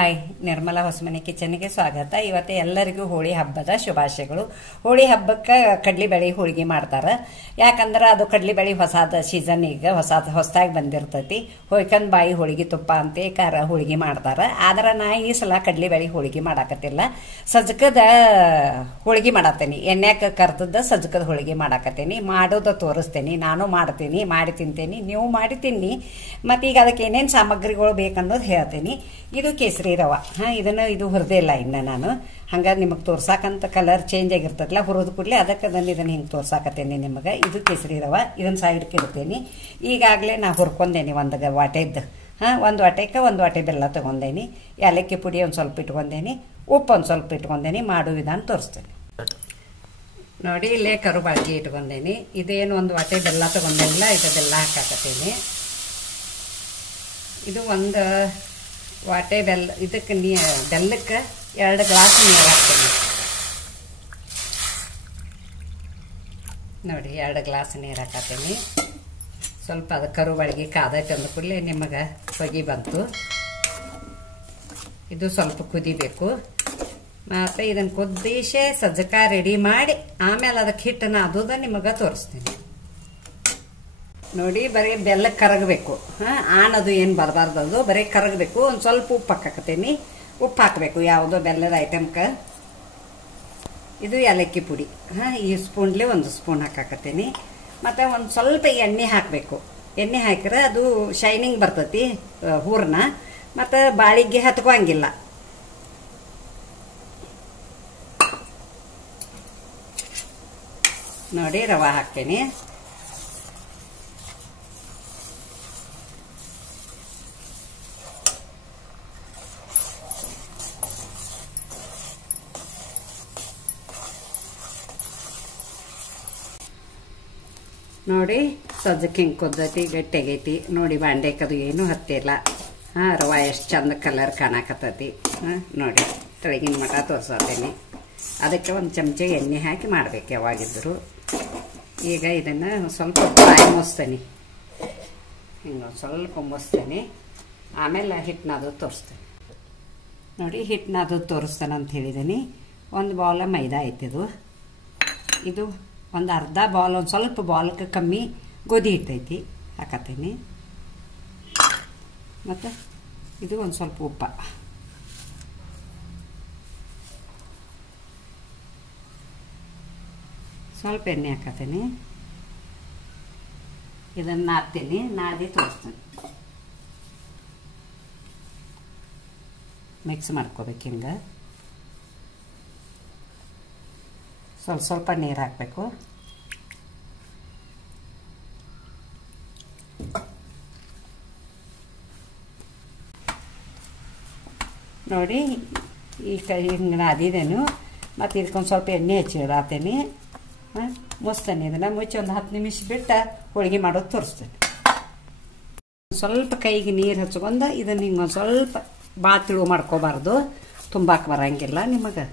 Hi, Nirmala Hosamani ಕಿಚನ್ಗೆ ಸ್ವಾಗತ. ಇವತ್ತು ಎಲ್ಲರಿಗೂ ಹೋಳಿ ಹಬ್ಬದ ಶುಭಾಶಯಗಳು. ಹೋಳಿ ಹಬ್ಬಕ್ಕೆ ಕಡ್ಲಿಬೇಳೆ ಹೋಳಿಗೆ ಮಾಡ್ತಾರೆ. ಯಾಕಂದ್ರೆ ಅದು ಕಡ್ಲಿಬೇಳೆ ಹೊಸಾದ ಸೀಸನ್, ಈಗ ಹೊಸದಾಗಿ ಬಂದಿರ್ತೈತಿ. ಹೊಯ್ಕಂದ್ ಬಾಯಿ ಹೋಳಿಗೆ ತುಪ್ಪ ಅಂತ ಖಾರ ಹೋಳಿಗೆ ಮಾಡ್ತಾರೆ. ಆದ್ರೆ ನಾ ಈ ಸಲ ಕಡ್ಲಿಬೇಳೆ ಹೋಳಿಗೆ ಮಾಡಾಕತ್ತಿಲ್ಲ, ಸಜ್ಜಕದ ಹೋಳಿಗೆ ಮಾಡತ್ತೇನಿ. ಎಣ್ಣೆಕ ಕರ್ದದ ಸಜ್ಜಕದ ಹೋಳಿಗೆ ಮಾಡಾಕತ್ತೇನಿ. ಮಾಡೋದ ತೋರಿಸ್ತೇನಿ. ನಾನು ಮಾಡ್ತೀನಿ, ಮಾಡಿ ತಿಂತೇನಿ, ನೀವು ಮಾಡಿ ತಿನ್ನಿ. ಮತ್ತೆ ಈಗ ಅದಕ್ಕೆ ಏನೇನು ಸಾಮಗ್ರಿಗಳು ಬೇಕನ್ನೋದು ಹೇಳ್ತೀನಿ. ಇದು ಕೇಸರಿ ರವ. ಇದು ಹುರಿದೇ ಇಲ್ಲ ಇನ್ನು ನಾನು, ಹಂಗಾಗಿ ನಿಮಗೆ ತೋರ್ಸಾಕಂತ ಕಲರ್ ಚೇಂಜ್ ಆಗಿರ್ತೈತಲ್ಲ, ಹುರಿದ ಕೂಡಲೇ ಅದಕ್ಕೆ ಇದನ್ನು ಹಿಂಗೆ ತೋರ್ಸಾಕತ್ತೇನೆ ನಿಮಗೆ. ಇದು ಕೇಸರಿ ರವ, ಇದನ್ನು ಸೈಡ್ಗೆ ಇಡ್ತೇನೆ. ಈಗಾಗಲೇ ನಾ ಹುರ್ಕೊಂಡೇನಿ ಒಂದು ವಾಟೆದ್ದು. ಒಂದು ವಾಟೆಗೆ ಒಂದು ವಾಟೆ ಬೆಲ್ಲ ತೊಗೊಂಡೇನಿ. ಏಲಕ್ಕಿ ಪುಡಿ ಒಂದು ಸ್ವಲ್ಪ ಇಟ್ಕೊಂಡೇನಿ, ಉಪ್ಪು ಒಂದು ಸ್ವಲ್ಪ ಇಟ್ಕೊಂಡೇನಿ. ಮಾಡೋ ವಿಧಾನ ತೋರಿಸ್ತೇನೆ ನೋಡಿ. ಇಲ್ಲೇ ಕರುಬಾಳ್ಗಿ ಇಟ್ಕೊಂಡೇನಿ. ಇದೇನು ಒಂದು ವಾಟೆ ಬೆಲ್ಲ ತೊಗೊಂಡೇನಿಲ್ಲ, ಇದು ಬೆಲ್ಲ ಹಾಕಾಕತ್ತೇನೆ. ಇದು ಒಂದು ವಾಟೆ ಬೆಲ್ಲ, ಇದಕ್ಕೆ ಬೆಲ್ಲಕ್ಕೆ 2 ಗ್ಲಾಸ್ ನೀರು ಹಾಕ್ತೇನೆ ನೋಡಿ. 2 ಗ್ಲಾಸ್ ನೀರು ಹಾಕತ್ತೇನೆ. ಸ್ವಲ್ಪ ಅದು ಕರುಬಾಳ್ಗಿ ಕಾದೈತೆ ಅಂದ ಕೂಡಲೇ ನಿಮಗೆ ಹೊಗೆ ಬಂತು. ಇದು ಸ್ವಲ್ಪ ಕುದಿಬೇಕು. ಮತ್ತು ಇದನ್ನು ಕುದಿಸೆ ಸಜ್ಜಕ ರೆಡಿ ಮಾಡಿ ಆಮೇಲೆ ಅದಕ್ಕೆ ಹಿಟ್ಟನ್ನು ಅದುದ ನಿಮಗೆ ತೋರಿಸ್ತೀನಿ ನೋಡಿ. ಬರೀ ಬೆಲ್ಲಕ್ಕೆ ಕರಗಬೇಕು, ಆನದು ಏನು ಬರಬಾರ್ದು, ಬರೀ ಕರಗಬೇಕು. ಒಂದು ಸ್ವಲ್ಪ ಉಪ್ಪು ಹಾಕತ್ತೇನಿ. ಉಪ್ಪು ಹಾಕಬೇಕು ಯಾವುದೋ ಬೆಲ್ಲದ ಐಟಮ್ಗೆ. ಇದು ಏಲಕ್ಕಿ ಪುಡಿ, ಈ ಸ್ಪೂನ್ಲೆ 1 ಸ್ಪೂನ್ ಹಾಕಾಕತ್ತೇನಿ. ಮತ್ತು ಒಂದು ಸ್ವಲ್ಪ ಎಣ್ಣೆ ಹಾಕಬೇಕು. ಎಣ್ಣೆ ಹಾಕಿದ್ರೆ ಅದು ಶೈನಿಂಗ್ ಬರ್ತೈತಿ ಹೂರ್ನ, ಮತ್ತು ಬಾಳಿಗೆ ಹತ್ಕೋಂಗಿಲ್ಲ. ನೋಡಿ ರವೆ ಹಾಕ್ತೇನೆ. ನೋಡಿ ಸಜ್ಜಕ್ಕೆ ಹಿಂಗೆ ಕುದ್ದೈತಿ, ಗಟ್ಟಿಯಾಗೈತಿ ನೋಡಿ. ಬಾಂಡೆಕದು ಏನೂ ಹತ್ತಿಲ್ಲ. ರವೆ ಎಷ್ಟು ಚಂದ ಕಲರ್ ಕಾಣಕತ್ತೈತಿ. ನೋಡಿ ತೆಳಗಿನ ಮಟ ತೋರ್ಸತ್ತೇನೆ. ಅದಕ್ಕೆ ಒಂದು ಚಮಚ ಎಣ್ಣೆ ಹಾಕಿ ಮಾಡ್ಬೇಕು ಯಾವಾಗಿದ್ದರು. ಈಗ ಇದನ್ನು ಸ್ವಲ್ಪ ಫ್ರೈ ಮುಸ್ತೇನೆ, ಹಿಂಗೆ ಸ್ವಲ್ಪ ಮುಸ್ತೇನೆ. ಆಮೇಲೆ ಹಿಟ್ಟನದು ತೋರಿಸ್ತೇನೆ ನೋಡಿ. ಹಿಟ್ಟನದು ತೋರಿಸ್ತೇನೆ ಅಂತ ಹೇಳಿದ್ದೀನಿ. 1 ಬೌಲ ಮೈದಾ ಐತಿದು. ಇದು ಒಂದು ಅರ್ಧ ಬೌಲ್, ಒಂದು ಸ್ವಲ್ಪ ಬೌಲ್ಗೆ ಕಮ್ಮಿ ಗೋಧಿ ಹಿಟ್ಟೈತಿ ಹಾಕತ್ತೇನೆ. ಮತ್ತು ಇದು ಒಂದು ಸ್ವಲ್ಪ ಉಪ್ಪ, ಸ್ವಲ್ಪ ಎಣ್ಣೆ ಹಾಕತ್ತೇನೆ. ಇದನ್ನು ನಾದ್ತೀನಿ, ನಾದಿ ತೋರಿಸ್ತೇನೆ. ಮಿಕ್ಸ್ ಮಾಡ್ಕೋಬೇಕು ಹಿಂಗೆ. ಸ್ವಲ್ಪ ನೀರು ಹಾಕಬೇಕು. ನೋಡಿ ಈ ಹಿಂಗೆ ನಾದಿದೇನು. ಮತ್ತು ಇದಕ್ಕೊಂದು ಸ್ವಲ್ಪ ಎಣ್ಣೆ ಹಚ್ಚಿಡತ್ತೇನೆ. ಮುಸ್ತೇನೆ. ಇದನ್ನು ಮುಚ್ಚಿ ಒಂದು 10 ನಿಮಿಷ ಬಿಟ್ಟು ಹೋಳಿಗೆ ಮಾಡೋದು ತೋರಿಸ್ತೇನೆ. ಸ್ವಲ್ಪ ಕೈಗೆ ನೀರು ಹಚ್ಕೊಂಡು ಇದನ್ನು ಹಿಂಗೆ ಒಂದು ಸ್ವಲ್ಪ ಭಾಳ ತಿಳುವು ಮಾಡ್ಕೋಬಾರ್ದು, ತುಂಬಾಕ ಬರಂಗಿಲ್ಲ ನಿಮಗೆ.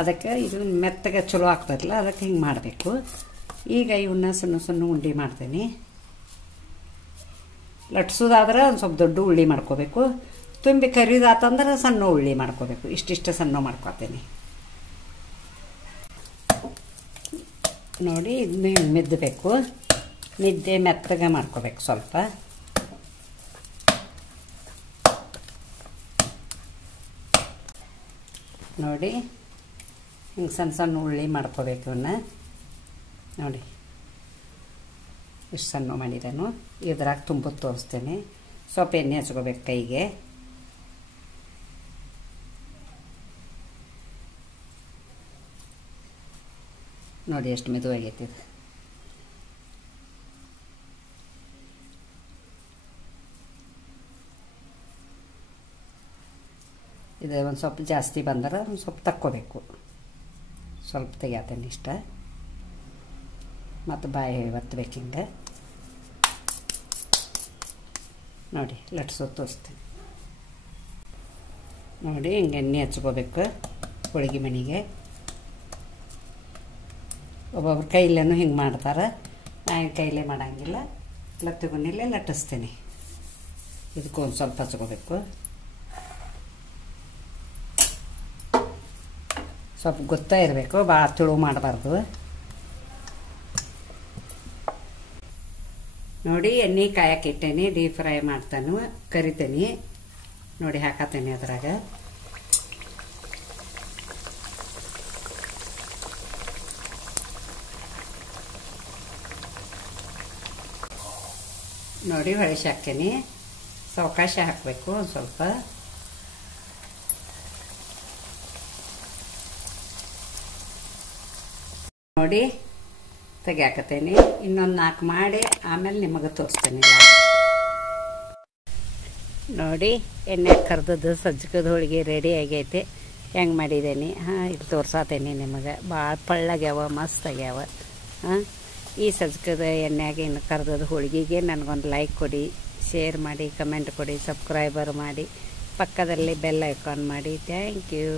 ಅದಕ್ಕೆ ಇದು ಮೆತ್ತಗೆ ಚಲೋ ಆಗ್ತದಲ್ಲ, ಅದಕ್ಕೆ ಹಿಂಗೆ ಮಾಡಬೇಕು. ಈಗ ಇವನ್ನ ಸಣ್ಣ ಸಣ್ಣ ಉಂಡೆ ಮಾಡ್ತೀನಿ. ಲಟ್ಸೋದಾದ್ರೆ ಒಂದು ಸ್ವಲ್ಪ ದೊಡ್ಡ ಉಳ್ಳಿ ಮಾಡ್ಕೋಬೇಕು. ತುಂಬಿ ಕರಿದಾತಂದ್ರೆ ಸಣ್ಣ ಉಳ್ಳಿ ಮಾಡ್ಕೋಬೇಕು. ಇಷ್ಟಿಷ್ಟು ಸಣ್ಣ ಮಾಡ್ಕೊತೀನಿ ನೋಡಿ. ಇದನ್ನ ಹಿಂಗೆ ಮಿದ್ದಬೇಕು. ಮಿದ್ದೆ ಮೆತ್ತಗೆ ಮಾಡ್ಕೋಬೇಕು ಸ್ವಲ್ಪ. ನೋಡಿ ಹಿಂಗೆ ಸಣ್ಣ ಸಣ್ಣ ಉಳ್ಳಿ ಮಾಡ್ಕೋಬೇಕು. ಇವನ್ನ ನೋಡಿ ಇಷ್ಟು ಸಣ್ಣ ಮಾಡಿದನು. ಇದ್ರಾಗ ತುಂಬೋದು ತೋರಿಸ್ತೇನೆ. ಸ್ವಲ್ಪ ಎಣ್ಣೆ ಹಚ್ಕೋಬೇಕು ಕೈಗೆ. ನೋಡಿ ಎಷ್ಟು ಮೆದುವಾಗೈತಿ ಇದು. ಇದು ಒಂದು ಸ್ವಲ್ಪ ಜಾಸ್ತಿ ಬಂದರೆ ಒಂದು ಸ್ವಲ್ಪ ತಕ್ಕೋಬೇಕು. ಸ್ವಲ್ಪ ತೆಗಿತೇನೆ ಇಷ್ಟ. ಮತ್ತು ಬಾಯಿ ಒತ್ತಬೇಕು ಹಿಂಗೆ ನೋಡಿ. ಲಟ್ಸೋದು ತೋರಿಸ್ತೀನಿ ನೋಡಿ. ಹಿಂಗೆ ಎಣ್ಣೆ ಹಚ್ಕೋಬೇಕು ಹೋಳಿಗೆ ಮಣಿಗೆ. ಒಬ್ಬೊಬ್ರು ಕೈಲೇನು ಹಿಂಗೆ ಮಾಡ್ತಾರೆ, ನಾನು ಕೈಲೇ ಮಾಡೋಂಗಿಲ್ಲ. ಲತ್ತಿಗುಣಿಲೇ ಲಟ್ಟಿಸ್ತೀನಿ. ಇದಕ್ಕೂ ಒಂದು ಸ್ವಲ್ಪ ಹಚ್ಕೋಬೇಕು. ಸ್ವಲ್ಪ ಗೊತ್ತಾ ಇರಬೇಕು, ಭಾಳ ತುಳು ಮಾಡಬಾರ್ದು. ನೋಡಿ ಎಣ್ಣೆ ಕಾಯಕ್ಕೆ ಇಟ್ಟೇನಿ, ಡೀಪ್ ಫ್ರೈ ಮಾಡ್ತಾನು, ಕರಿತೇನೆ ನೋಡಿ, ಹಾಕತ್ತೇನೆ ಅದ್ರಾಗ. ನೋಡಿ ಹೊಳಿಸಿ ಹಾಕ್ತೇನೆ, ಸಾವಕಾಶ ಹಾಕಬೇಕು ಒಂದು ಸ್ವಲ್ಪ. ನೋಡಿ ತೆಗಿಯಾಕತ್ತೇನೆ, ಇನ್ನೊಂದು 4 ಮಾಡಿ ಆಮೇಲೆ ನಿಮಗೆ ತೋರಿಸ್ತೇನೆ. ನೋಡಿ ಎಣ್ಣೆ ಕರ್ದದ್ದು ಸಜ್ಜಕದ ಹೋಳಿಗೆ ರೆಡಿ ಆಗೈತೆ. ಹೆಂಗೆ ಮಾಡಿದ್ದೇನೆ ಇಲ್ಲಿ ತೋರ್ಸಾತೇನೆ ನಿಮಗೆ. ಭಾಳ ಪಳ್ಳಾಗ್ಯಾವ, ಮಸ್ತ್ ಆಗ್ಯಾವ. ಈ ಸಜ್ಜಕದ ಎಣ್ಣೆಗೆ ಇನ್ನು ಕರ್ದದ ಹೋಳಿಗೆಗೆ ನನಗೊಂದು ಲೈಕ್ ಕೊಡಿ, ಶೇರ್ ಮಾಡಿ, ಕಮೆಂಟ್ ಕೊಡಿ, ಸಬ್ಸ್ಕ್ರೈಬರ್ ಮಾಡಿ, ಪಕ್ಕದಲ್ಲಿ ಬೆಲ್ ಐಕಾನ್ ಮಾಡಿ. Thank you.